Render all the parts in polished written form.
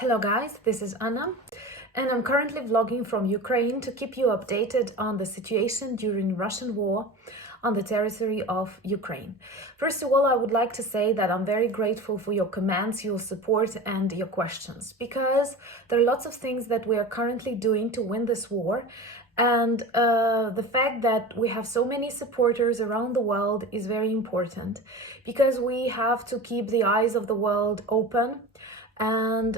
Hello guys, this is Anna and I'm currently vlogging from Ukraine to keep you updated on the situation during Russian war on the territory of Ukraine. First of all, I would like to say that I'm very grateful for your comments, your support and your questions, because there are lots of things that we are currently doing to win this war. And the fact that we have so many supporters around the world is very important, because we have to keep the eyes of the world open, and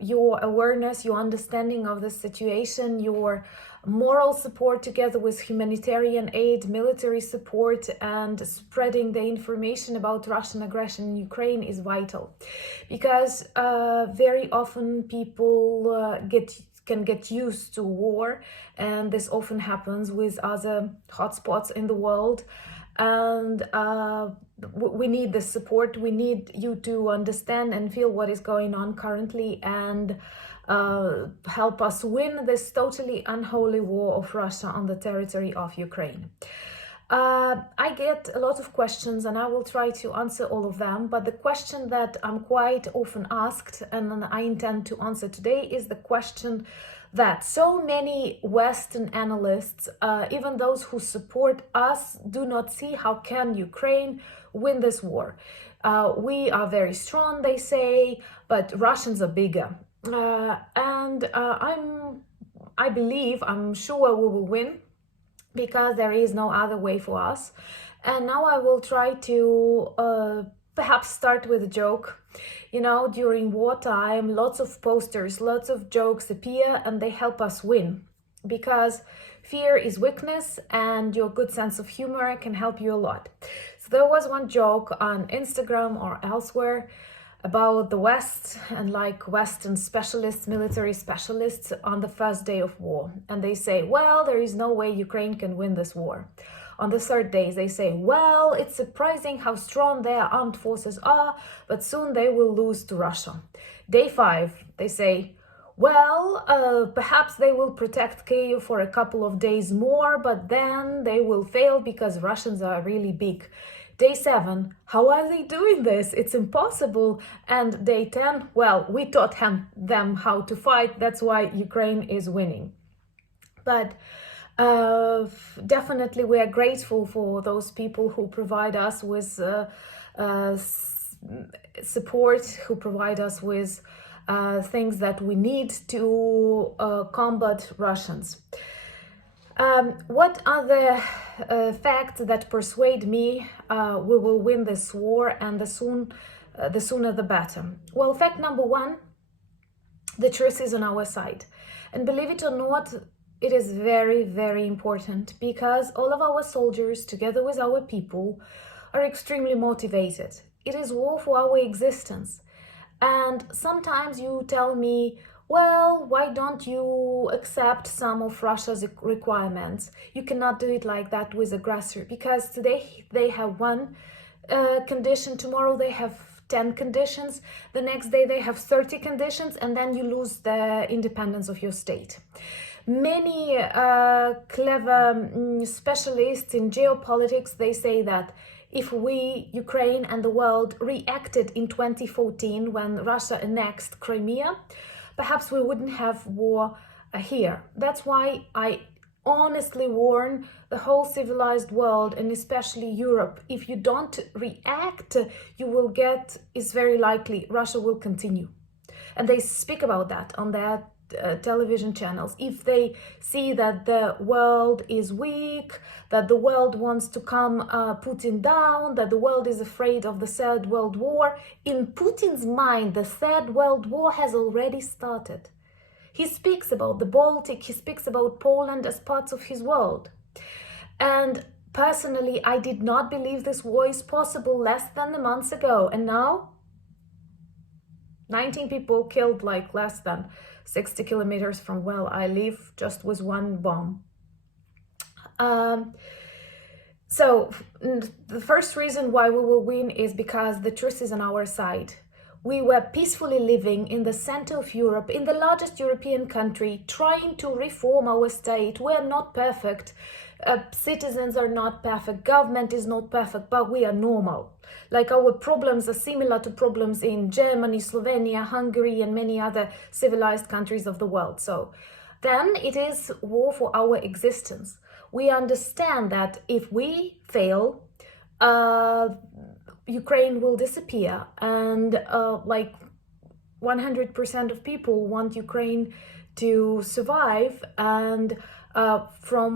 your awareness, your understanding of the situation, your moral support together with humanitarian aid, military support, and spreading the information about Russian aggression in Ukraine is vital, because very often people can get used to war, and this often happens with other hotspots in the world. And we need the support. We need you to understand and feel what is going on currently, and help us win this totally unholy war of Russia on the territory of Ukraine. I get a lot of questions and I will try to answer all of them, but the question that I'm quite often asked and I intend to answer today is the question that so many Western analysts, even those who support us, do not see how can Ukraine win this war. We are very strong, they say, but Russians are bigger. I'm sure we will win, because there is no other way for us. And now I will try to perhaps start with a joke. You know, during wartime, lots of posters, lots of jokes appear and they help us win, because fear is weakness and your good sense of humor can help you a lot. So there was one joke on Instagram or elsewhere about the West and like Western specialists, military specialists on the first day of war. And they say, well, there is no way Ukraine can win this war. On the third day, they say, well, it's surprising how strong their armed forces are, but soon they will lose to Russia. Day 5, they say, well, perhaps they will protect Kyiv for a couple of days more, but then they will fail because Russians are really big. Day 7, how are they doing this? It's impossible. And day 10, well, we taught them how to fight. That's why Ukraine is winning. But definitely we are grateful for those people who provide us with support, who provide us with things that we need to combat Russians. What are the facts that persuade me we will win this war, and the sooner the better? Well, fact number 1, the truth is on our side. And believe it or not, it is very, very important, because all of our soldiers, together with our people, are extremely motivated. It is war for our existence. And sometimes you tell me, well, why don't you accept some of Russia's requirements? You cannot do it like that with aggressor, because today they have one condition, tomorrow they have 10 conditions, the next day they have 30 conditions, and then you lose the independence of your state. Many clever specialists in geopolitics, they say that if we, Ukraine and the world, reacted in 2014 when Russia annexed Crimea, perhaps we wouldn't have war here. That's why I honestly warn the whole civilized world, and especially Europe, if you don't react, you will get, it's very likely, Russia will continue. And they speak about that on their television channels. If they see that the world is weak, that the world wants to calm Putin down, that the world is afraid of the Third World War, in Putin's mind, the Third World War has already started. He speaks about the Baltic, he speaks about Poland as parts of his world. And personally, I did not believe this war is possible less than a month ago. And now, 19 people killed like less than 60 kilometers from where I live, just with one bomb. So the first reason why we will win is because the truth is on our side. We were peacefully living in the center of Europe, in the largest European country, trying to reform our state. We are not perfect. Citizens are not perfect. Government is not perfect, but we are normal. Like our problems are similar to problems in Germany, Slovenia, Hungary, and many other civilized countries of the world. So then it is war for our existence. We understand that if we fail, Ukraine will disappear, and like 100% of people want Ukraine to survive. And from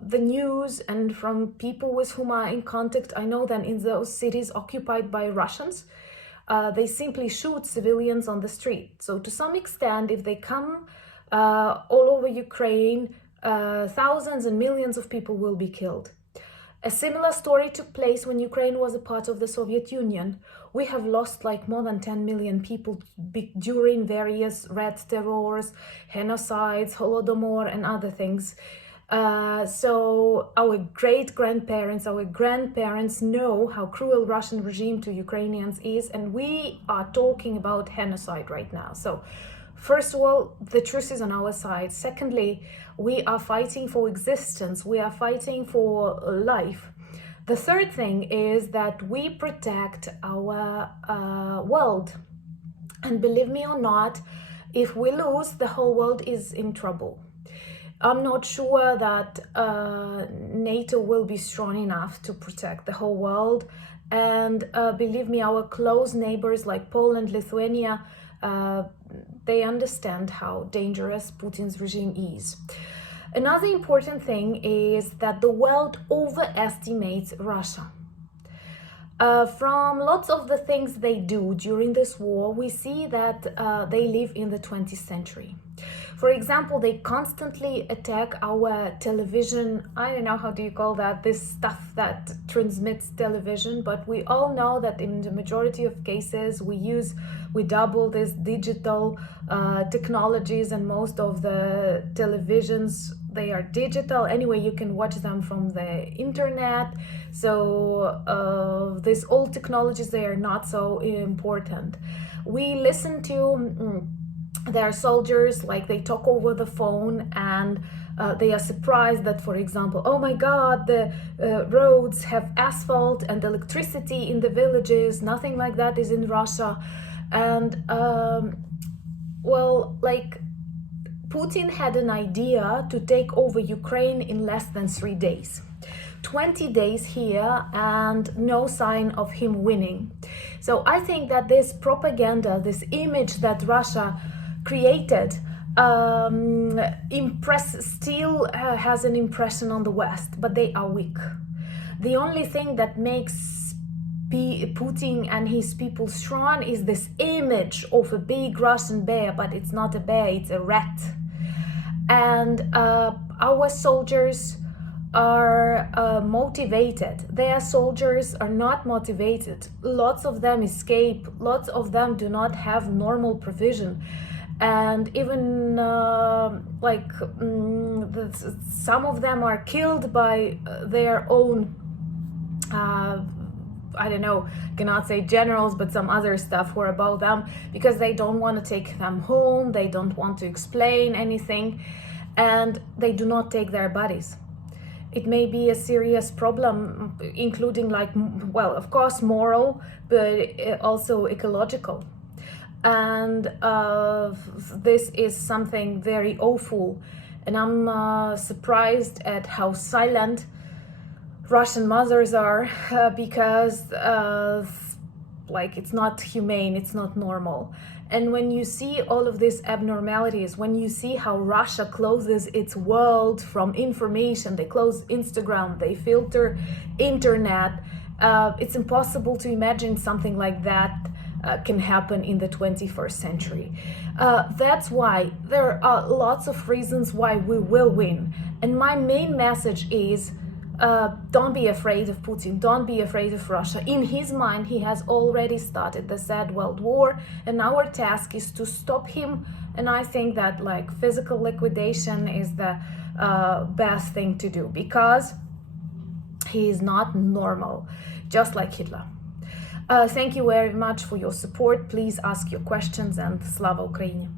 the news and from people with whom I'm in contact, I know that in those cities occupied by Russians, they simply shoot civilians on the street. So to some extent, if they come all over Ukraine, thousands and millions of people will be killed. A similar story took place when Ukraine was a part of the Soviet Union. We have lost like more than 10 million people during various red terrors, genocides, Holodomor, and other things. So our great-grandparents, our grandparents know how cruel Russian regime to Ukrainians is, and we are talking about genocide right now. So first of all, the truth is on our side. Secondly, we are fighting for existence. We are fighting for life. The third thing is that we protect our world. And believe me or not, if we lose, the whole world is in trouble. I'm not sure that NATO will be strong enough to protect the whole world. And believe me, our close neighbors like Poland, Lithuania, they understand how dangerous Putin's regime is. Another important thing is that the world overestimates Russia. From lots of the things they do during this war, we see that they live in the 20th century. For example, they constantly attack our television. I don't know, how do you call that? This stuff that transmits television, but we all know that in the majority of cases we double this digital technologies, and most of the televisions, they are digital. Anyway, you can watch them from the internet. So these old technologies, they are not so important. We listen to their soldiers, like they talk over the phone, and they are surprised that, for example, oh my God, the roads have asphalt and electricity in the villages. Nothing like that is in Russia. And well, like Putin had an idea to take over Ukraine in less than 3 days. 20 days here and no sign of him winning. So I think that this propaganda, this image that Russia created, still has an impression on the West, but they are weak. The only thing that makes Putin and his people strong is this image of a big Russian bear, but it's not a bear, it's a rat. And our soldiers are motivated. Their soldiers are not motivated. Lots of them escape. Lots of them do not have normal provision. And even some of them are killed by their own I don't know, cannot say generals, but some other stuff were about them, because they don't want to take them home, they don't want to explain anything, and they do not take their bodies. It may be a serious problem, including well, of course, moral, but also ecological. And this is something very awful. And I'm surprised at how silent Russian mothers are, because it's not humane, it's not normal. And when you see all of these abnormalities, when you see how Russia closes its world from information, they close Instagram, they filter internet, it's impossible to imagine something like that can happen in the 21st century. That's why there are lots of reasons why we will win. And my main message is, don't be afraid of Putin, don't be afraid of Russia. In his mind, he has already started the Third World War, and our task is to stop him. And I think that physical liquidation is the best thing to do, because he is not normal, just like Hitler. Thank you very much for your support. Please ask your questions, and Slava Ukraini.